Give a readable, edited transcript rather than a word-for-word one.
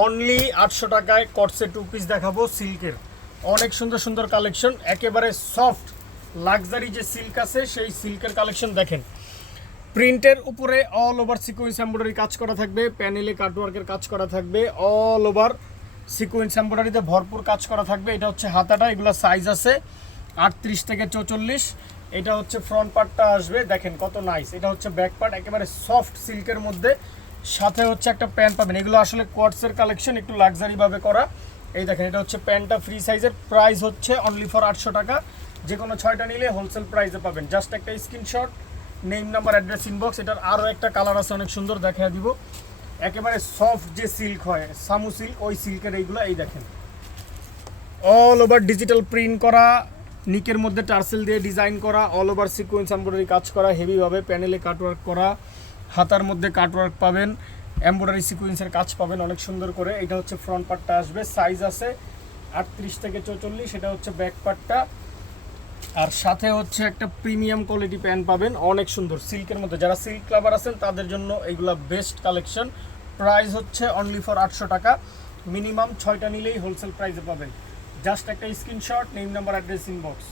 Only 800 টাকায় কটসে 2 piece দেখাবো সিল্কের। অনেক সুন্দর সুন্দর কালেকশন, একেবারে সফট লাক্সারি যে সিল্ক আছে সেই সিল্কের কালেকশন দেখেন। প্রিন্টের উপরে অল ওভার সিকোয়েন্স এমব্রয়ডারি কাজ করা থাকবে, প্যানেলে কাটওয়ার্কের কাজ করা থাকবে, অল ওভার সিকোয়েন্স এমব্রয়ডারিতে ভরপুর কাজ করা থাকবে। এটা হচ্ছে হাতাটা, এগুলো সাইজ আছে 38 থেকে 44। এটা হচ্ছে ফ্রন্ট পার্টটা আসবে, দেখেন কত নাইস। এটা হচ্ছে ব্যাক পার্ট, একেবারে সফট সিল্কের মধ্যে, সাথে হচ্ছে একটা প্যান্ট পাবেন। এগুলো আসলে কোয়ার্টসের কালেকশন, একটু লাক্সারিভাবে করা। এই দেখেন, এটা হচ্ছে প্যান্টটা ফ্রি সাইজের, প্রাইস হচ্ছে অনলি ফর 800 টাকা। যে কোনো 6টা নিলে হোলসেল প্রাইসে পাবেন। জাস্ট একটা screenshot, name number address inbox. এটার আরও একটা কালার আছে অনেক সুন্দর, দেখা দিব। একেবারে সফট যে সিল্ক হয়, সামু সিল্ক, ওই সিল্কের এইগুলো। এই দেখেন অল ওভার ডিজিটাল প্রিন্ট করা, নিকের মধ্যে টার্সেল দিয়ে ডিজাইন করা, অল ওভার সিকোয়েন্স এমব্রয়ডারি কাজ করা হেভিভাবে, প্যানেলে কাটওয়ার্ক করা, হাতার মধ্যে কাটওয়ার্ক পাবেন, এমব্রয়ডারি সিকোয়েন্সের কাজ পাবেন অনেক সুন্দর করে। এটা হচ্ছে ফ্রন্ট পার্টটা আসবে, সাইজ আছে 38 থেকে 44। এটা হচ্ছে ব্যাক পার্টটা, আর সাথে হচ্ছে একটা প্রিমিয়াম কোয়ালিটি প্যান্ট পাবেন অনেক সুন্দর সিল্কের মধ্যে। যারা সিল্ক লাভার আছেন তাদের জন্য এইগুলা বেস্ট কালেকশন। প্রাইস হচ্ছে অনলি ফর 800 টাকা। মিনিমাম 6টা নিলেই হোলসেল প্রাইসে পাবেন। জাস্ট একটা screenshot, name number address inbox.